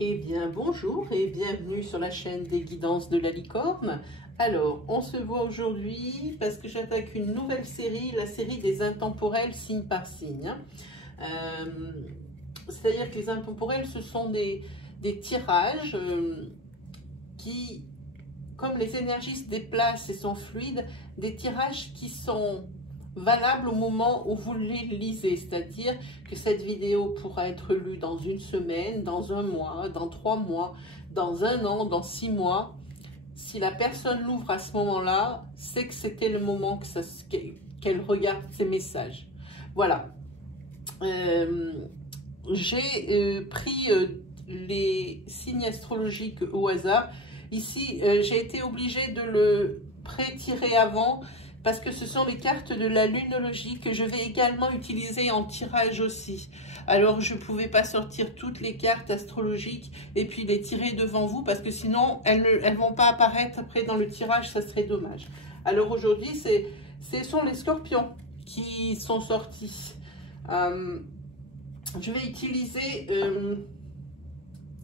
Eh bien, bonjour et bienvenue sur la chaîne des guidances de la licorne. Alors, on se voit aujourd'hui parce que j'attaque une nouvelle série, la série des intemporels signe par signe. C'est-à-dire que les intemporels, ce sont des tirages qui, comme les énergies se déplacent et sont fluides, des tirages qui sont valable au moment où vous les lisez, c'est-à-dire que cette vidéo pourra être lue dans une semaine, dans un mois, dans 3 mois, dans un an, dans 6 mois. Si la personne l'ouvre à ce moment-là, c'est que c'était le moment qu'elle regarde ces messages. Voilà. J'ai pris les signes astrologiques au hasard. Ici, j'ai été obligée de le pré-tirer avant parce que ce sont les cartes de la lunologie que je vais également utiliser en tirage aussi. Alors, je ne pouvais pas sortir toutes les cartes astrologiques et puis les tirer devant vous parce que sinon, elles ne vont pas apparaître après dans le tirage, ça serait dommage. Alors aujourd'hui, ce sont les scorpions qui sont sortis. Je vais utiliser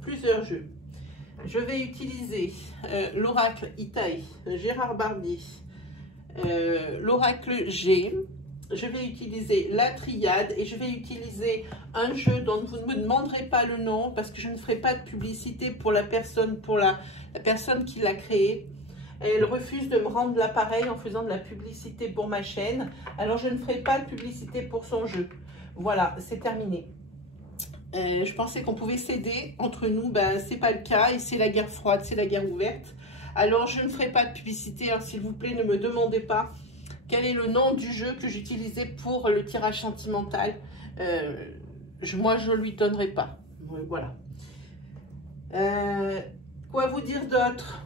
plusieurs jeux. Je vais utiliser l'oracle Itaï, Gérard Barbier, l'oracle G. Je vais utiliser la triade et je vais utiliser un jeu dont vous ne me demanderez pas le nom parce que je ne ferai pas de publicité pour la personne, qui l'a créé. Elle refuse de me rendre l'appareil en faisant de la publicité pour ma chaîne. Alors je ne ferai pas de publicité pour son jeu. Voilà, c'est terminé. Je pensais qu'on pouvait s'aider entre nous, ben c'est pas le cas et c'est la guerre froide, c'est la guerre ouverte. Alors je ne ferai pas de publicité, alors s'il vous plaît ne me demandez pas quel est le nom du jeu que j'utilisais pour le tirage sentimental. Moi je ne lui donnerai pas, voilà. Quoi vous dire d'autre?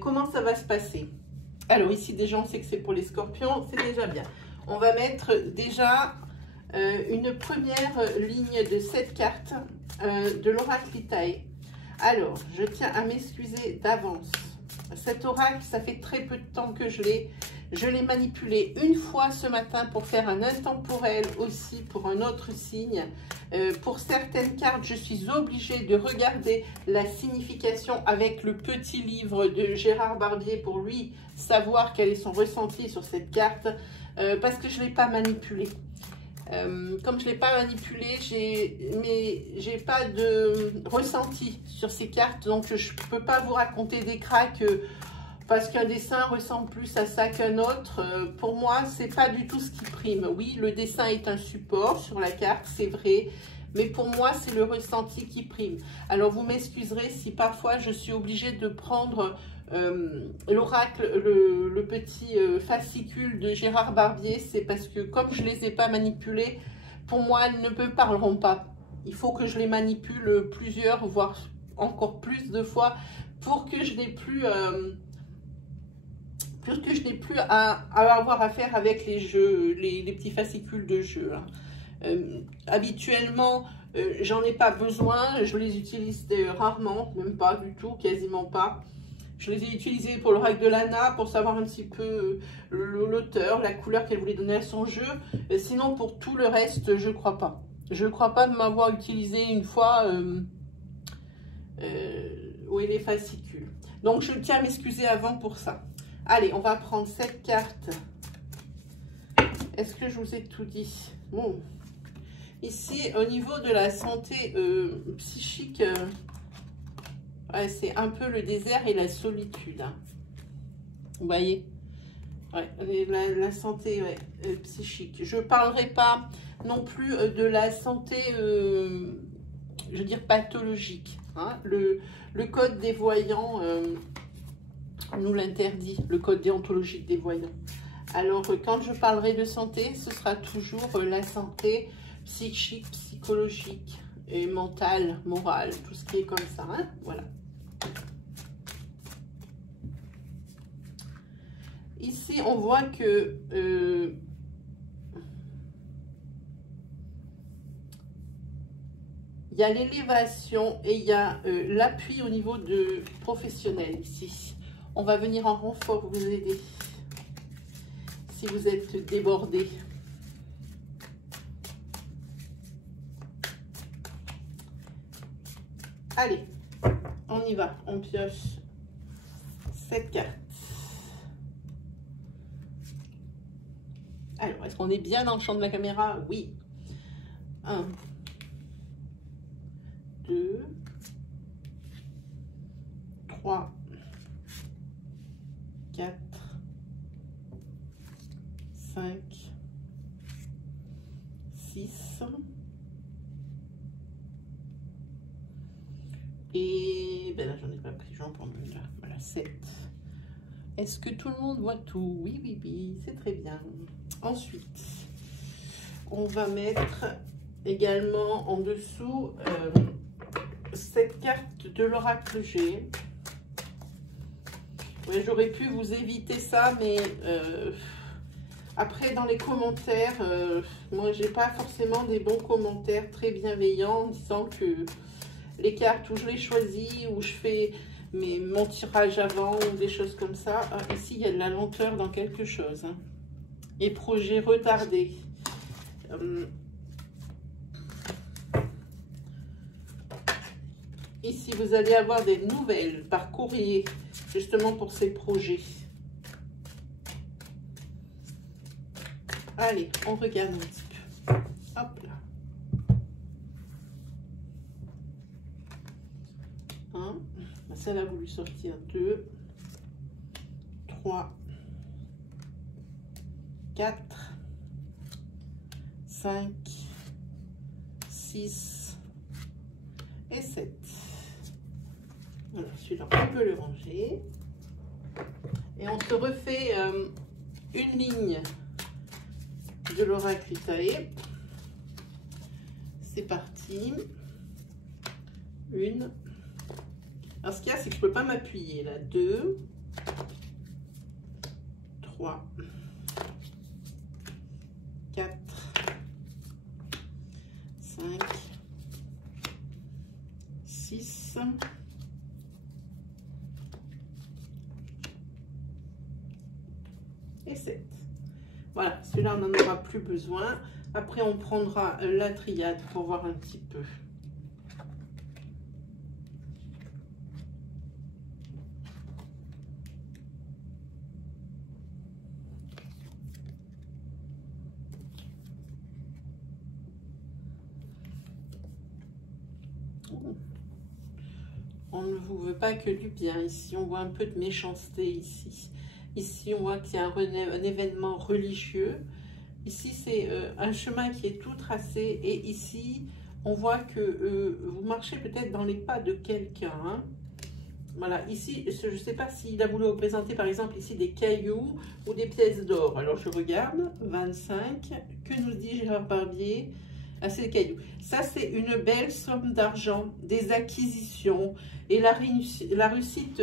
Comment ça va se passer? Alors ici déjà on sait que c'est pour les scorpions, c'est déjà bien. On va mettre déjà une première ligne de 7 cartes de l'oracle Itaï. Alors, je tiens à m'excuser d'avance. Cet oracle, ça fait très peu de temps que je l'ai. Je l'ai manipulé une fois ce matin pour faire un intemporel aussi pour un autre signe. Pour certaines cartes, je suis obligée de regarder la signification avec le petit livre de Gérard Barbier pour lui savoir quel est son ressenti sur cette carte parce que je ne l'ai pas manipulé. Comme je ne l'ai pas manipulé, j'ai pas de ressenti sur ces cartes, donc je ne peux pas vous raconter des cracks parce qu'un dessin ressemble plus à ça qu'un autre. Pour moi, c'est pas du tout ce qui prime. Oui, le dessin est un support sur la carte, c'est vrai, mais pour moi, c'est le ressenti qui prime. Alors, vous m'excuserez si parfois je suis obligée de prendre l'oracle, le petit fascicule de Gérard Barbier, c'est parce que comme je ne les ai pas manipulés, pour moi, elles ne me parleront pas. Il faut que je les manipule plusieurs, voire encore plus de fois, pour que je n'ai plus, à avoir affaire avec les jeux, les petits fascicules de jeu. Hein. Habituellement, j'en ai pas besoin, je les utilise rarement, même pas du tout, quasiment pas. Je les ai utilisés pour l'oracle de Lana, pour savoir un petit peu l'auteur, la couleur qu'elle voulait donner à son jeu. Sinon, pour tout le reste, je ne crois pas. Je ne crois pas m'avoir utilisé une fois où est les fascicules. Donc, je tiens à m'excuser avant pour ça. Allez, on va prendre cette carte. Est-ce que je vous ai tout dit? Bon. Ici, au niveau de la santé psychique... ouais, c'est un peu le désert et la solitude. Hein. Vous voyez, ouais, la santé psychique. Je ne parlerai pas non plus de la santé, je veux dire, pathologique. Hein. Le code des voyants nous l'interdit, le code déontologique des voyants. Alors, quand je parlerai de santé, ce sera toujours la santé psychique, psychologique et mentale, morale, tout ce qui est comme ça. Hein. Voilà. Ici, on voit que il y a l'élévation et il y a l'appui au niveau de professionnel ici. On va venir en renfort vous aider si vous êtes débordé. Allez, on y va. On pioche cette carte. Alors, est-ce qu'on est bien dans le champ de la caméra? Oui. 1, 2, 3, 4, 5, 6. Et ben là, j'en ai pas pris, j'en prends une là. Voilà, 7. Est-ce que tout le monde voit tout? Oui, oui, oui, c'est très bien. Ensuite, on va mettre également en dessous cette carte de l'oracle G. Ouais, j'aurais pu vous éviter ça, mais après dans les commentaires, moi j'ai pas forcément des bons commentaires très bienveillants en disant que les cartes où je les choisis, où je fais mon tirage avant ou des choses comme ça. Ah, ici il y a de la lenteur dans quelque chose, hein. Et projet retardé. Ici, vous allez avoir des nouvelles par courrier, justement pour ces projets. Allez, on regarde un petit peu. Hop là. 1, celle a voulu sortir 2, 3, 4, 5, 6 et 7. Voilà, celui-là, on peut le ranger. Et on se refait une ligne de l'oracle Itae. C'est parti. Une. Alors, ce qu'il y a, c'est que je ne peux pas m'appuyer là. 2, 3, 4, 5, 6 et 7. Voilà, celui-là, on n'en aura plus besoin. Après, on prendra la triade pour voir un petit peu. On ne vous veut pas que du bien. Ici, on voit un peu de méchanceté ici. Ici, on voit qu'il y a un événement religieux. Ici, c'est un chemin qui est tout tracé. Et ici, on voit que vous marchez peut-être dans les pas de quelqu'un, hein. Voilà, ici, je ne sais pas s'il a voulu représenter, par exemple, ici, des cailloux ou des pièces d'or. Alors, je regarde, 25. Que nous dit Gérard Barbier? Ah, c'est des cailloux. Ça, c'est une belle somme d'argent, des acquisitions et la réussite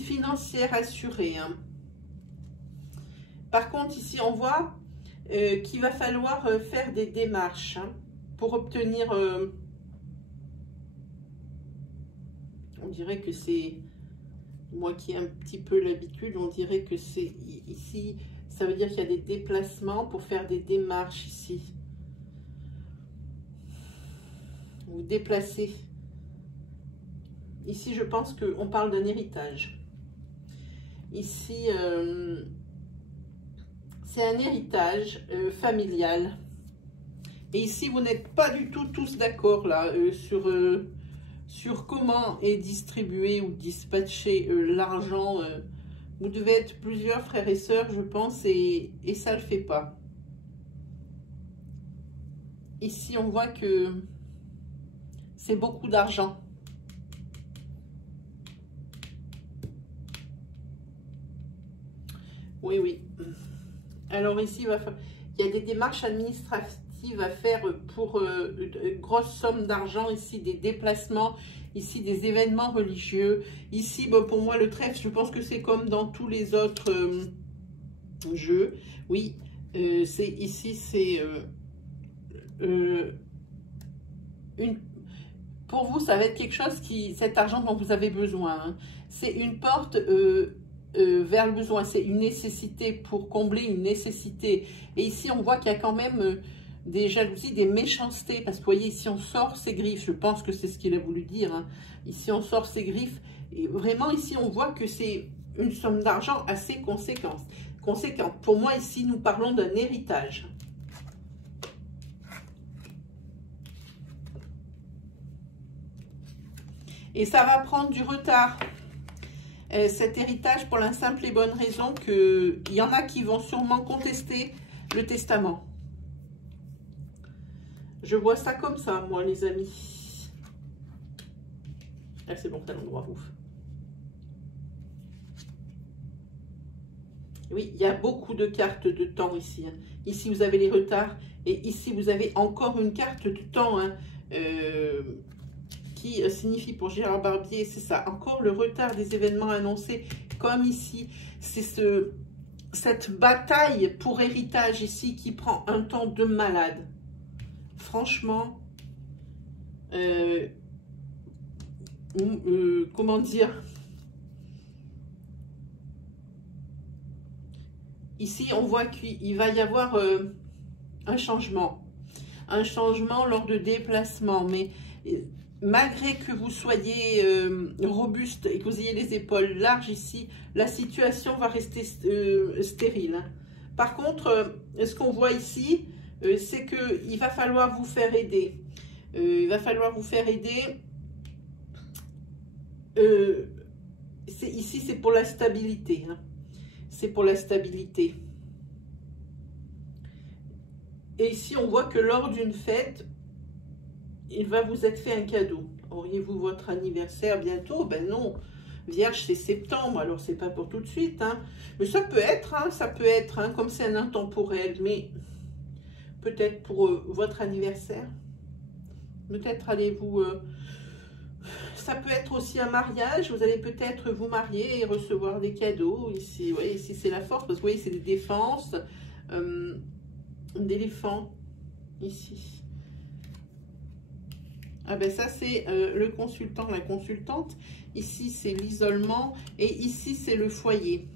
financière, assurée, hein. Par contre, ici, on voit qu'il va falloir faire des démarches, hein, pour obtenir... on dirait que c'est... Moi qui ai un petit peu l'habitude, on dirait que c'est ici... Ça veut dire qu'il y a des déplacements pour faire des démarches ici. Vous déplacez. Ici, je pense qu'on parle d'un héritage. Ici, c'est un héritage familial. Et ici, vous n'êtes pas du tout tous d'accord là sur comment est distribué ou dispatché l'argent. Vous devez être plusieurs frères et sœurs, je pense, et ça ne le fait pas. Ici, on voit que c'est beaucoup d'argent. Oui, oui. Alors ici, il y a des démarches administratives à faire pour une grosse somme d'argent. Ici, des déplacements. Ici, des événements religieux. Ici, bon, pour moi, le trèfle, je pense que c'est comme dans tous les autres jeux. Oui, ici, c'est pour vous, ça va être quelque chose cet argent dont vous avez besoin, hein. C'est une porte vers le besoin. C'est une nécessité pour combler une nécessité. Et ici, on voit qu'il y a quand même des jalousies, des méchancetés. Parce que vous voyez, ici, on sort ses griffes. Je pense que c'est ce qu'il a voulu dire. Hein. Ici, on sort ses griffes. Et vraiment, ici, on voit que c'est une somme d'argent assez conséquente. Pour moi, ici, nous parlons d'un héritage. Et ça va prendre du retard. Cet héritage, pour la simple et bonne raison qu'il y en a qui vont sûrement contester le testament. Je vois ça comme ça, moi, les amis. Ah, c'est bon, t'as l'endroit, ouf. Oui, il y a beaucoup de cartes de temps ici. Hein. Ici, vous avez les retards. Et ici, vous avez encore une carte de temps. Hein, qui signifie pour Gérard Barbier, c'est ça, encore le retard des événements annoncés, comme ici, c'est cette bataille pour héritage ici qui prend un temps de malade. Franchement, comment dire, ici on voit qu'il va y avoir un changement lors de déplacement, mais malgré que vous soyez robuste et que vous ayez les épaules larges ici, la situation va rester stérile. Hein. Par contre, ce qu'on voit ici, c'est qu'il va falloir vous faire aider. Il va falloir vous faire aider. Ici, c'est pour la stabilité. Hein. C'est pour la stabilité. Et ici, on voit que lors d'une fête, il va vous être fait un cadeau. Auriez-vous votre anniversaire bientôt? Ben non. Vierge, c'est septembre, alors c'est pas pour tout de suite. Hein. Mais ça peut être, hein, comme c'est un intemporel, mais peut-être pour votre anniversaire. Peut-être allez-vous... ça peut être aussi un mariage. Vous allez peut-être vous marier et recevoir des cadeaux. Ici, ouais, ici c'est la force, parce que vous voyez, c'est des défenses d'éléphants. Ici. Ah ben ça c'est le consultant, la consultante. Ici c'est l'isolement et ici c'est le foyer.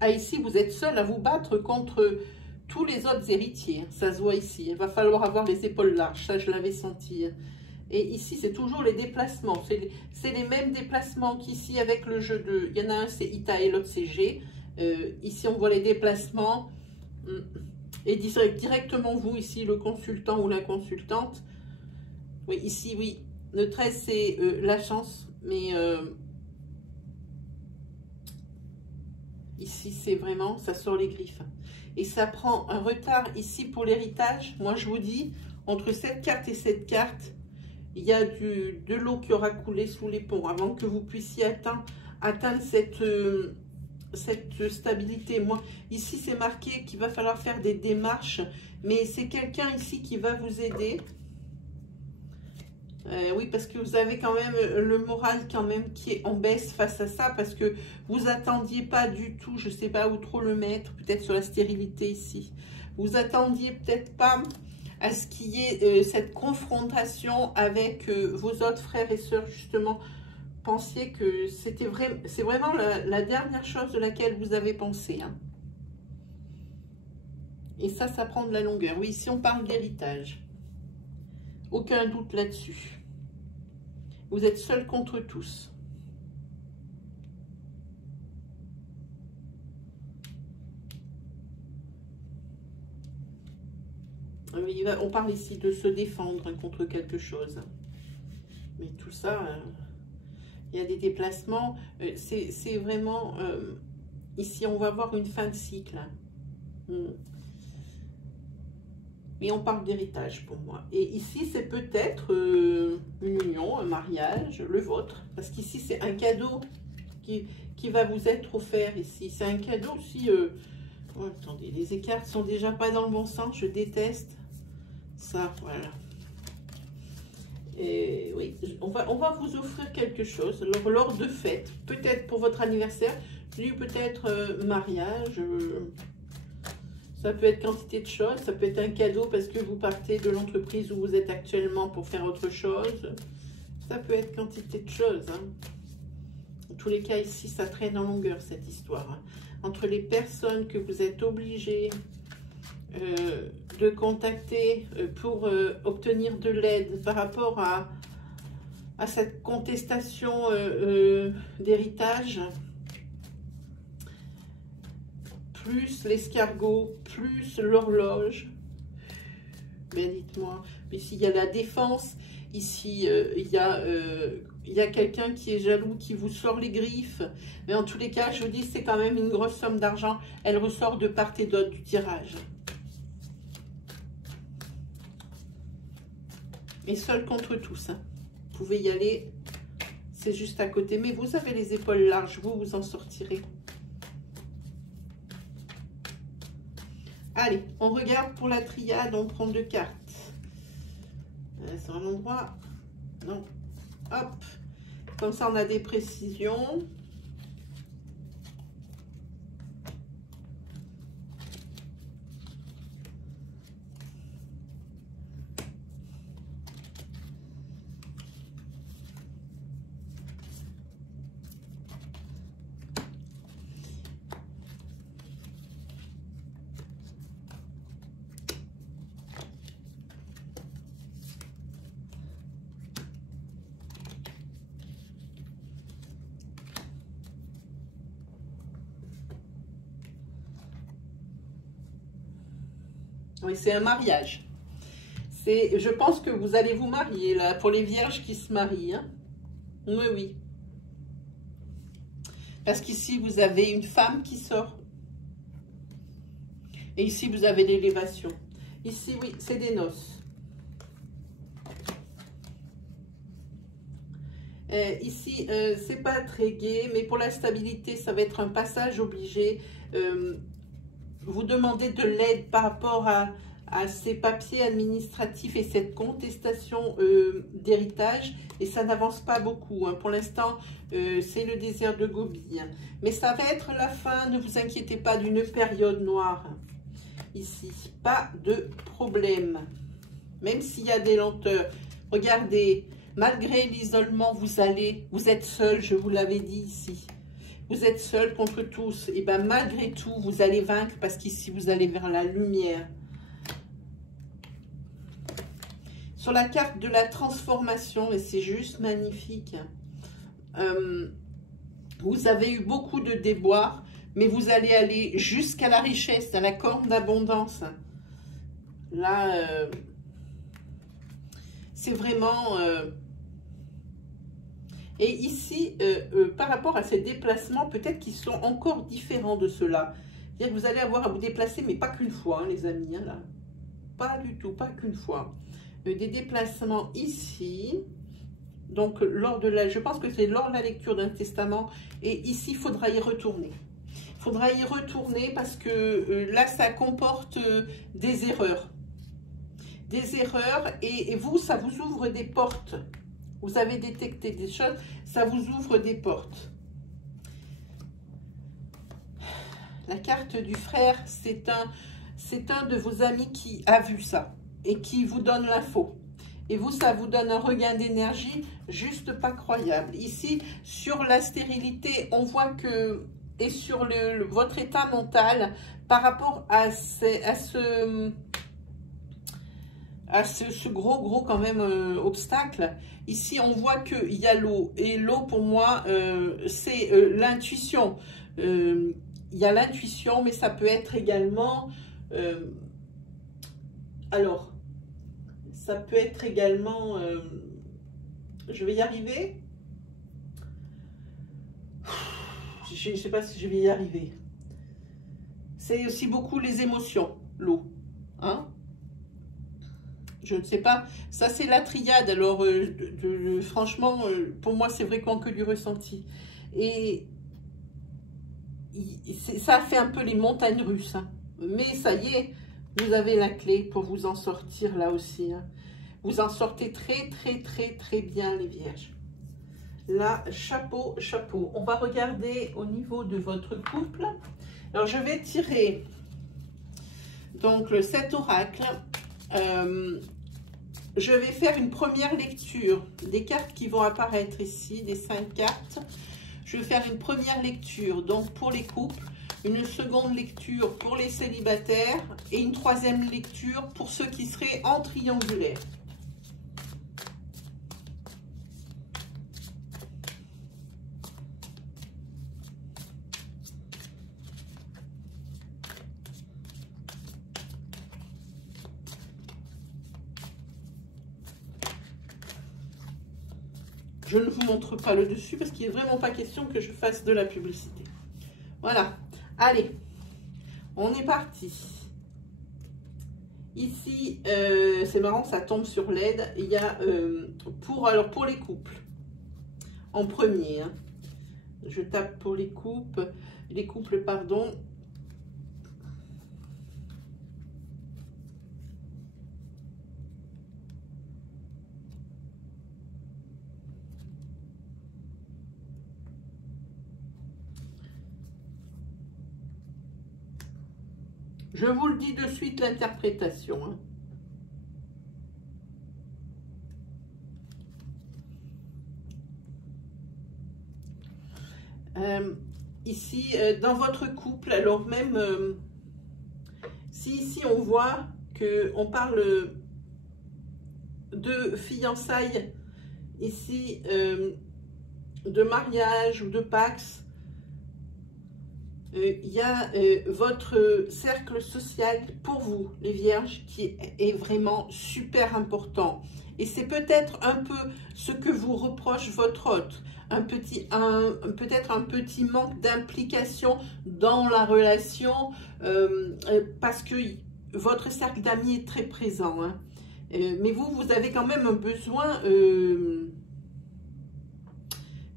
Ah ici vous êtes seul à vous battre contre tous les autres héritiers. Ça se voit ici. Il va falloir avoir les épaules larges. Ça je l'avais senti. Et ici, c'est toujours les déplacements. C'est les mêmes déplacements qu'ici avec le jeu de... Il y en a un, c'est Ita et l'autre, c'est G. Ici, on voit les déplacements. Et directement, vous, ici, le consultant ou la consultante. Oui, ici, oui. Le 13, c'est la chance. Mais ici, c'est vraiment... Ça sort les griffes. Et ça prend un retard ici pour l'héritage. Moi, je vous dis, entre cette carte et cette carte... Il y a de l'eau qui aura coulé sous les ponts avant que vous puissiez atteindre cette stabilité. Moi, ici, c'est marqué qu'il va falloir faire des démarches, mais c'est quelqu'un ici qui va vous aider. Oui, parce que vous avez quand même le moral quand même qui est en baisse face à ça, parce que vous attendiez pas du tout, je sais pas où trop le mettre, peut-être sur la stérilité ici. Vous attendiez peut-être pas... à ce qu'il y ait cette confrontation avec vos autres frères et sœurs, justement. Pensiez que c'est vraiment la dernière chose de laquelle vous avez pensé. Hein. Et ça prend de la longueur. Oui, si on parle d'héritage, aucun doute là-dessus. Vous êtes seul contre tous. On parle ici de se défendre contre quelque chose. Mais tout ça, il y a des déplacements. C'est vraiment... ici, on va avoir une fin de cycle. Et on parle d'héritage pour moi. Et ici, c'est peut-être une union, un mariage, le vôtre. Parce qu'ici, c'est un cadeau qui va vous être offert ici. C'est un cadeau aussi... oh, attendez, les écarts sont déjà pas dans le bon sens. Je déteste. Ça, voilà. Et oui, on va vous offrir quelque chose lors de fête. Peut-être pour votre anniversaire, peut-être mariage. Ça peut être quantité de choses. Ça peut être un cadeau parce que vous partez de l'entreprise où vous êtes actuellement pour faire autre chose. Ça peut être quantité de choses. Hein. En tous les cas, ici, ça traîne en longueur, cette histoire. Hein. Entre les personnes que vous êtes obligés de contacter pour obtenir de l'aide par rapport à cette contestation d'héritage, plus l'escargot, plus l'horloge. Ben dites-moi, ici il y a la défense, ici il y a quelqu'un qui est jaloux, qui vous sort les griffes. Mais en tous les cas, je vous dis, c'est quand même une grosse somme d'argent. Elle ressort de part et d'autre du tirage. Et seul contre tous. Hein. Vous pouvez y aller, c'est juste à côté. Mais vous avez les épaules larges, vous en sortirez. Allez, on regarde pour la triade, on prend 2 cartes. C'est un endroit, non, hop, comme ça on a des précisions. Oui, c'est un mariage. Je pense que vous allez vous marier, là, pour les vierges qui se marient. Hein. Oui, oui. Parce qu'ici, vous avez une femme qui sort. Et ici, vous avez l'élévation. Ici, oui, c'est des noces. Ici, c'est pas très gai, mais pour la stabilité, ça va être un passage obligé. Vous demandez de l'aide par rapport à ces papiers administratifs et cette contestation d'héritage, et ça n'avance pas beaucoup. Hein. Pour l'instant, c'est le désert de Gobi. Hein. Mais ça va être la fin, ne vous inquiétez pas, d'une période noire. Ici, pas de problème. Même s'il y a des lenteurs. Regardez, malgré l'isolement, vous êtes seul, je vous l'avais dit ici. Vous êtes seul contre tous. Et bien malgré tout, vous allez vaincre parce qu'ici, vous allez vers la lumière. Sur la carte de la transformation, et c'est juste magnifique, vous avez eu beaucoup de déboires, mais vous allez aller jusqu'à la richesse, à la corne d'abondance. Là, c'est vraiment... Et ici, par rapport à ces déplacements, peut-être qu'ils sont encore différents de ceux-là. C'est-à-dire que vous allez avoir à vous déplacer, mais pas qu'une fois, hein, les amis. Hein, là. Pas du tout, pas qu'une fois. Des déplacements ici. Donc, je pense que c'est lors de la lecture d'un testament. Et ici, il faudra y retourner. Il faudra y retourner parce que là, ça comporte des erreurs. Des erreurs. Et vous, ça vous ouvre des portes. Vous avez détecté des choses, ça vous ouvre des portes. La carte du frère, c'est un de vos amis qui a vu ça et qui vous donne l'info. Et vous, ça vous donne un regain d'énergie juste pas croyable. Ici, sur la stérilité, on voit que, et sur votre état mental, par rapport à ce gros quand même obstacle, ici on voit qu'il y a l'eau, et l'eau pour moi c'est l'intuition. Il y a l'intuition, mais ça peut être également ça peut être également je vais y arriver, je ne sais pas si je vais y arriver. C'est aussi beaucoup les émotions, l'eau, hein. Je ne sais pas, ça c'est la triade, alors franchement, pour moi c'est vraiment que du ressenti. Et ça fait un peu les montagnes russes, hein. Mais ça y est, vous avez la clé pour vous en sortir là aussi. Hein. Vous en sortez très bien les vierges. Là, chapeau, chapeau. On va regarder au niveau de votre couple. Alors je vais tirer donc cet oracle. Je vais faire une première lecture des cartes qui vont apparaître ici, des 5 cartes. je vais faire une première lecture, donc pour les couples, une seconde lecture pour les célibataires et une troisième lecture pour ceux qui seraient en triangulaire. Je ne vous montre pas le dessus parce qu'il n'est vraiment pas question que je fasse de la publicité. Voilà. Allez, on est parti. Ici, c'est marrant, ça tombe sur l'aide. Il y a, pour les couples, en premier, hein, je tape pour les couples, pardon. Je vous le dis de suite, l'interprétation. Ici, dans votre couple, alors même si ici on voit qu'on parle de fiançailles, ici de mariage ou de pax, il y a votre cercle social pour vous, les vierges, qui est vraiment super important. Et c'est peut-être un peu ce que vous reproche votre hôte, peut-être un petit manque d'implication dans la relation, parce que votre cercle d'amis est très présent. Hein. Mais vous avez quand même un besoin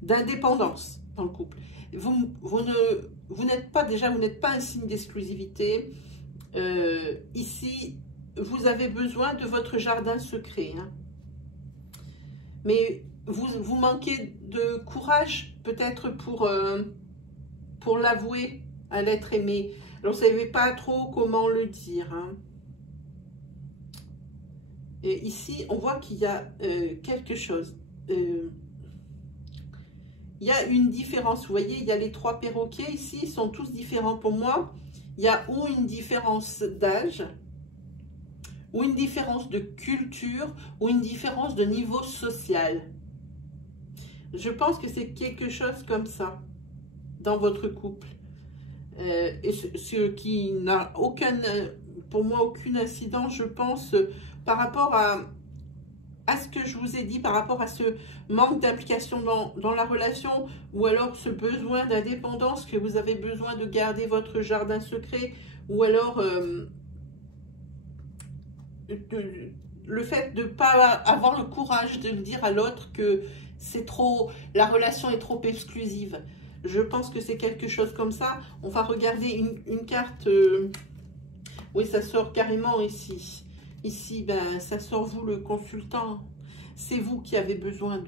d'indépendance dans le couple. Vous n'êtes pas un signe d'exclusivité. Ici, vous avez besoin de votre jardin secret. Hein. Mais vous manquez de courage, peut-être pour l'avouer à l'être aimé. Alors, vous ne savez pas trop comment le dire. Hein. Et ici, on voit qu'il y a quelque chose. Il y a une différence, vous voyez, il y a les trois perroquets ici, ils sont tous différents pour moi. Il y a ou une différence d'âge, ou une différence de culture, ou une différence de niveau social. Je pense que c'est quelque chose comme ça dans votre couple. Et ce qui n'a pour moi, aucune incidence, je pense, par rapport à ce que je vous ai dit, par rapport à ce manque d'implication dans la relation, ou alors ce besoin d'indépendance, que vous avez besoin de garder votre jardin secret, ou alors le fait de ne pas avoir le courage de le dire à l'autre que la relation est trop exclusive. Je pense que c'est quelque chose comme ça. On va regarder une carte. Oui, ça sort carrément ici. Ici, ben, ça sort vous, le consultant. C'est vous qui avez besoin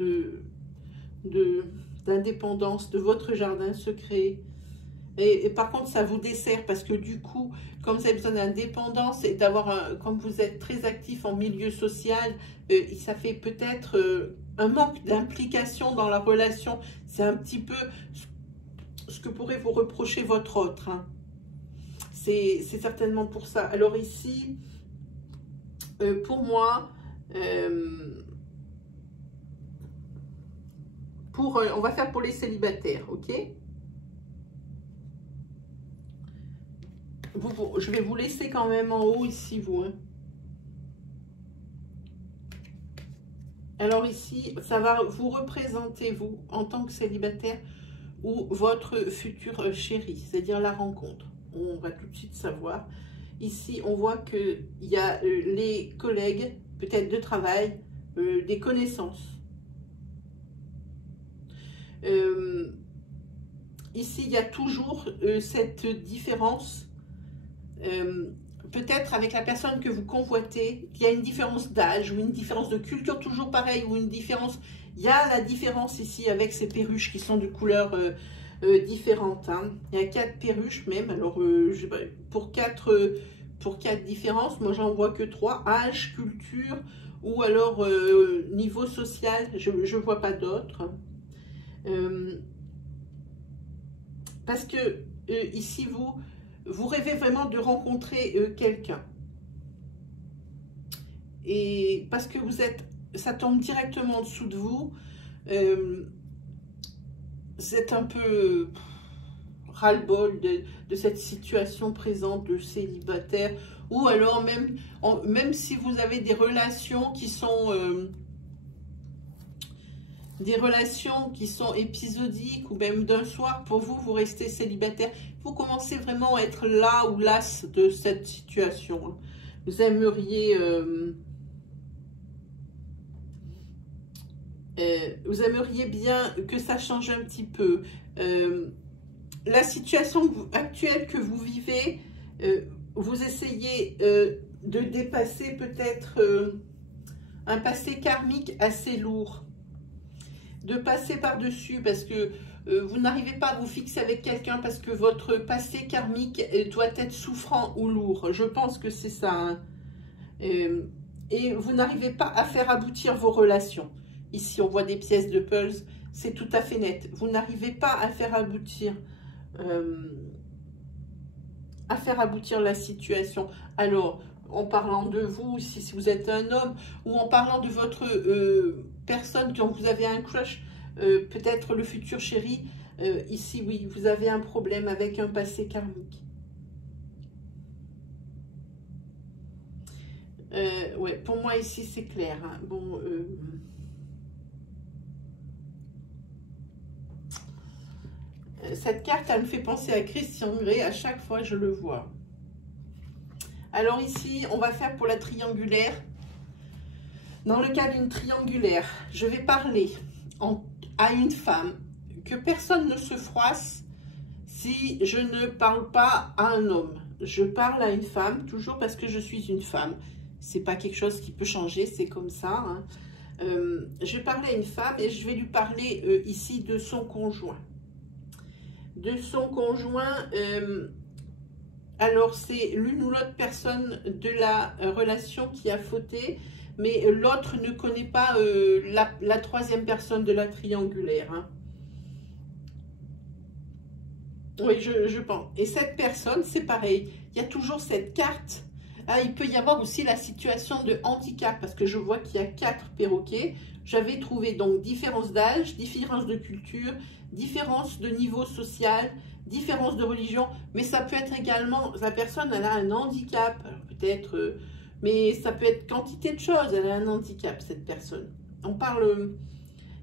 d'indépendance, de votre jardin secret. Et par contre, ça vous dessert parce que du coup, comme vous avez besoin d'indépendance et d'avoir, comme vous êtes très actif en milieu social, ça fait peut-être un manque d'implication dans la relation. C'est un petit peu ce que pourrait vous reprocher votre autre. Hein. C'est certainement pour ça. Alors ici, pour moi, on va faire pour les célibataires, ok? Je vais vous laisser quand même en haut ici, vous. Hein. Alors ici, ça va vous représenter, vous, en tant que célibataire, ou votre futur chéri, c'est-à-dire la rencontre. On va tout de suite savoir. Ici, on voit qu'il y a les collègues, peut-être de travail, des connaissances. Ici, il y a toujours cette différence, peut-être avec la personne que vous convoitez, qu'il y a une différence d'âge ou une différence de culture, toujours pareil, ou une différence. Il y a la différence ici avec ces perruches qui sont de couleurs différentes. Hein. Il y a 4 perruches même. Alors, je sais pas, pour 4 différences, moi j'en vois que 3. Âge, culture ou alors niveau social, je ne vois pas d'autres. parce que ici, vous rêvez vraiment de rencontrer quelqu'un. Et parce que ça tombe directement en dessous de vous, vous êtes un peu ras-le-bol de cette situation présente de célibataire, ou alors même si vous avez des relations qui sont épisodiques, ou même d'un soir, pour vous, vous restez célibataire, vous commencez vraiment à être là ou las de cette situation. Vous aimeriez bien que ça change un petit peu. La situation actuelle que vous vivez, vous essayez de dépasser peut-être un passé karmique assez lourd. De passer par-dessus parce que vous n'arrivez pas à vous fixer avec quelqu'un parce que votre passé karmique doit être souffrant ou lourd. Je pense que c'est ça. Hein. Et vous n'arrivez pas à faire aboutir vos relations. Ici, on voit des pièces de puzzle, c'est tout à fait net. Vous n'arrivez pas à faire aboutir la situation. Alors, en parlant de vous, si vous êtes un homme, ou en parlant de votre personne dont vous avez un crush, peut-être le futur chéri, ici, oui, vous avez un problème avec un passé karmique. Ouais, pour moi, ici, c'est clair. Hein. Bon, cette carte, elle me fait penser à Christian Grey à chaque fois que je le vois. Alors ici, on va faire pour la triangulaire. Dans le cas d'une triangulaire, je vais parler à une femme, que personne ne se froisse si je ne parle pas à un homme. Je parle à une femme, toujours parce que je suis une femme. C'est pas quelque chose qui peut changer, c'est comme ça. Hein. Je vais parler à une femme et je vais lui parler ici de son conjoint. De son conjoint, alors c'est l'une ou l'autre personne de la relation qui a fauté, mais l'autre ne connaît pas la troisième personne de la triangulaire. Hein. Oui, je pense. Et cette personne, c'est pareil. Il y a toujours cette carte. Ah, il peut y avoir aussi la situation de handicap, parce que je vois qu'il y a 4 perroquets. J'avais trouvé donc différence d'âge, différence de culture, différence de niveau social, différence de religion, mais ça peut être également, la personne, elle a un handicap, peut-être, mais ça peut être quantité de choses, elle a un handicap, cette personne. On parle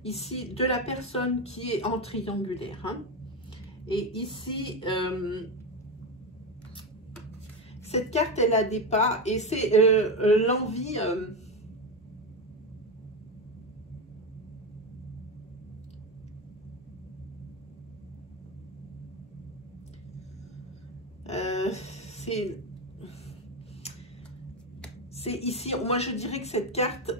ici de la personne qui est en triangulaire. Hein. Et ici, cette carte, elle a des pas, et c'est l'envie... c'est ici, moi je dirais que cette carte,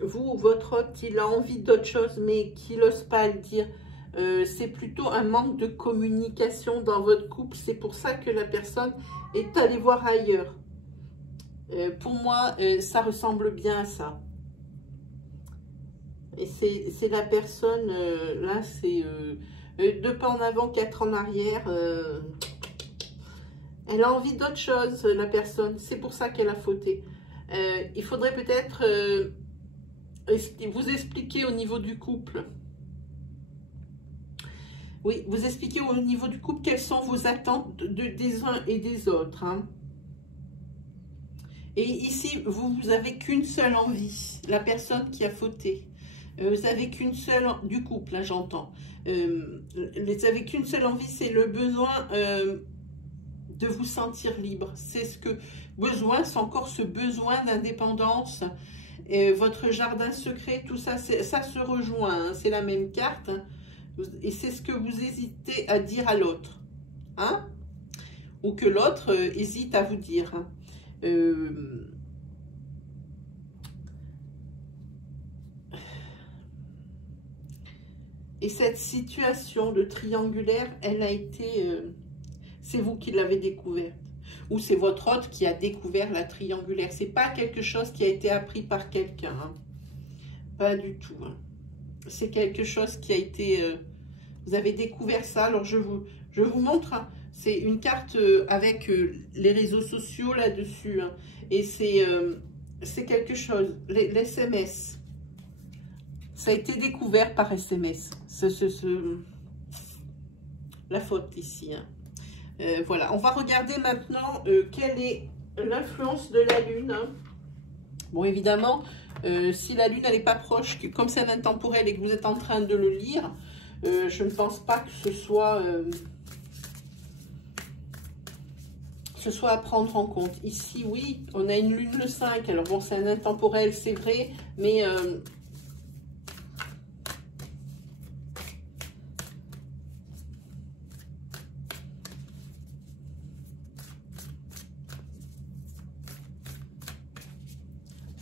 vous, votre hôte, il a envie d'autre chose, mais qu'il n'ose pas le dire. C'est plutôt un manque de communication dans votre couple. C'est pour ça que la personne est allée voir ailleurs. Pour moi, ça ressemble bien à ça. Et c'est la personne, là, c'est 2 pas en avant, 4 en arrière. Elle a envie d'autre chose, la personne. C'est pour ça qu'elle a fauté. Il faudrait peut-être vous expliquer au niveau du couple. Oui, vous expliquez au niveau du couple quelles sont vos attentes des uns et des autres. Hein. Et ici, vous avez qu'une seule envie, la personne qui a fauté. Vous avez qu'une seule, du couple, là j'entends. Vous avez qu'une seule envie, c'est le besoin de vous sentir libre. C'est ce que besoin, c'est encore ce besoin d'indépendance. Votre jardin secret, tout ça, ça se rejoint. Hein, c'est la même carte. Hein. Et c'est ce que vous hésitez à dire à l'autre. Hein? Ou que l'autre hésite à vous dire. Hein. Et cette situation de triangulaire, elle a été... c'est vous qui l'avez découverte. Ou c'est votre hôte qui a découvert la triangulaire. C'est pas quelque chose qui a été appris par quelqu'un. Hein. Pas du tout. Hein. C'est quelque chose qui a été... vous avez découvert ça. Alors, Je vous montre, hein, c'est une carte avec les réseaux sociaux là-dessus. Hein, et c'est quelque chose, les SMS. Ça a été découvert par SMS. La faute ici. Hein. Voilà, on va regarder maintenant quelle est l'influence de la Lune. Hein. Bon, évidemment, si la Lune n'est pas proche, comme c'est un intemporel et que vous êtes en train de le lire, je ne pense pas que ce soit à prendre en compte. Ici, oui, on a une Lune le 5. Alors bon, c'est un intemporel, c'est vrai, mais...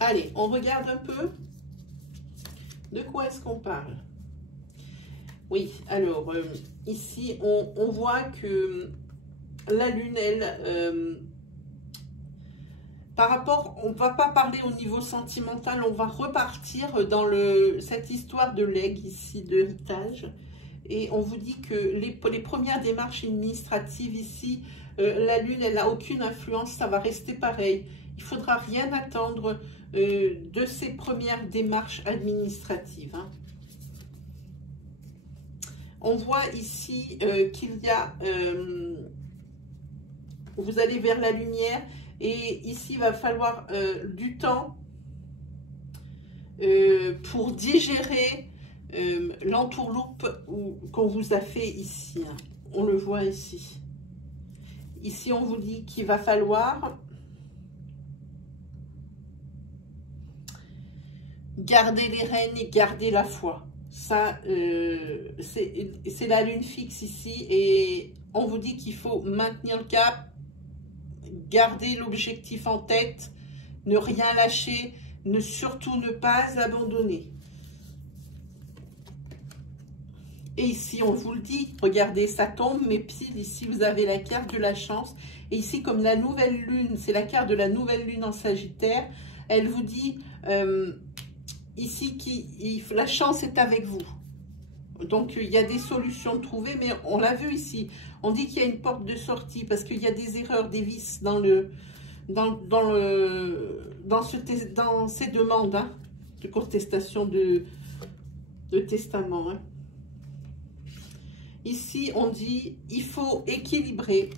Allez, on regarde un peu. De quoi est-ce qu'on parle? Oui, alors, ici, on voit que la Lune, elle, par rapport, on ne va pas parler au niveau sentimental, on va repartir dans cette histoire de legs ici, d'héritage. Et on vous dit que les premières démarches administratives ici, la Lune, elle n'a aucune influence, ça va rester pareil. Il ne faudra rien attendre de ces premières démarches administratives. Hein. On voit ici qu'il y a, vous allez vers la lumière et ici il va falloir du temps pour digérer l'entourloupe qu'on vous a fait ici. Hein. On le voit ici. Ici on vous dit qu'il va falloir garder les rênes et garder la foi. Ça, c'est la lune fixe ici et on vous dit qu'il faut maintenir le cap, garder l'objectif en tête, ne rien lâcher, surtout ne pas abandonner. Et ici, on vous le dit, regardez, ça tombe, mais pile, ici, vous avez la carte de la chance. Et ici, comme la nouvelle lune, c'est la carte de la nouvelle lune en Sagittaire, elle vous dit... ici, la chance est avec vous. Donc, il y a des solutions trouvées, mais on l'a vu ici. On dit qu'il y a une porte de sortie parce qu'il y a des erreurs, des vices dans ces demandes hein, de contestation de testament. Hein. Ici, on dit il faut équilibrer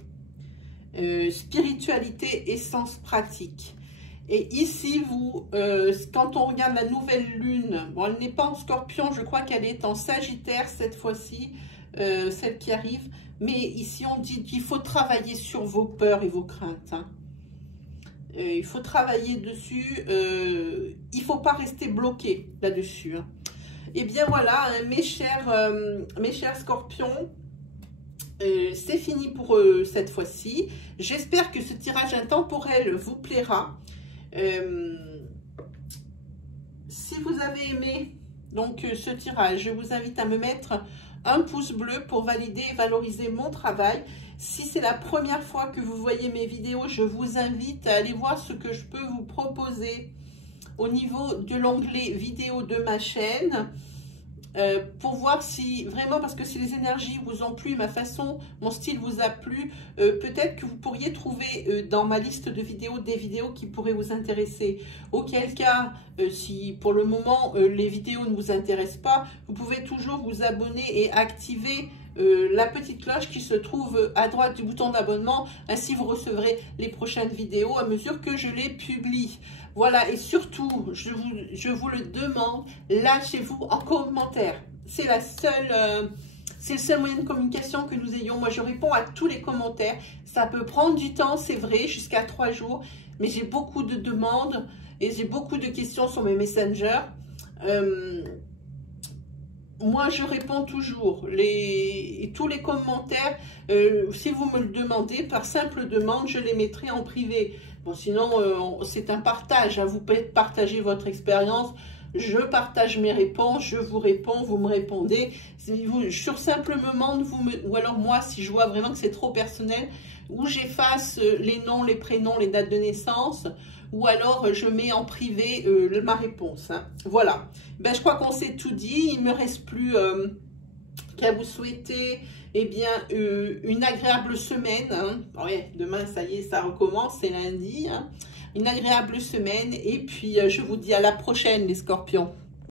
spiritualité et sens pratique. Et ici, quand on regarde la nouvelle lune, bon, elle n'est pas en Scorpion, je crois qu'elle est en Sagittaire cette fois-ci, celle qui arrive. Mais ici, on dit qu'il faut travailler sur vos peurs et vos craintes. Hein. Il faut travailler dessus. Il ne faut pas rester bloqué là-dessus. Hein. Et bien voilà, mes chers Scorpions, c'est fini pour cette fois-ci. J'espère que ce tirage intemporel vous plaira. Si vous avez aimé donc ce tirage, je vous invite à me mettre un pouce bleu pour valider et valoriser mon travail. Si c'est la première fois que vous voyez mes vidéos, je vous invite à aller voir ce que je peux vous proposer au niveau de l'onglet vidéo de ma chaîne. Pour voir si vraiment, parce que si les énergies vous ont plu, ma façon, mon style vous a plu, peut-être que vous pourriez trouver dans ma liste de vidéos des vidéos qui pourraient vous intéresser. Auquel cas, si pour le moment les vidéos ne vous intéressent pas, vous pouvez toujours vous abonner et activer la petite cloche qui se trouve à droite du bouton d'abonnement. Ainsi vous recevrez les prochaines vidéos à mesure que je les publie. Voilà, et surtout, je vous le demande, lâchez-vous en commentaire. C'est c'est le seul moyen de communication que nous ayons. Moi, je réponds à tous les commentaires. Ça peut prendre du temps, c'est vrai, jusqu'à 3 jours. Mais j'ai beaucoup de demandes et j'ai beaucoup de questions sur mes messengers. Moi, je réponds toujours. Tous les commentaires, si vous me le demandez, par simple demande, je les mettrai en privé. Bon, sinon, c'est un partage. Hein. Vous pouvez partager votre expérience. Je partage mes réponses. Je vous réponds. Vous me répondez. Sur simple demande, ou alors moi, si je vois vraiment que c'est trop personnel, ou j'efface les noms, les prénoms, les dates de naissance, ou alors je mets en privé ma réponse. Hein. Voilà. Ben, je crois qu'on s'est tout dit. Il ne me reste plus qu'à vous souhaiter eh bien, une agréable semaine. Hein. Ouais, demain, ça y est, ça recommence, c'est lundi. Hein. Une agréable semaine. Et puis, je vous dis à la prochaine, les scorpions.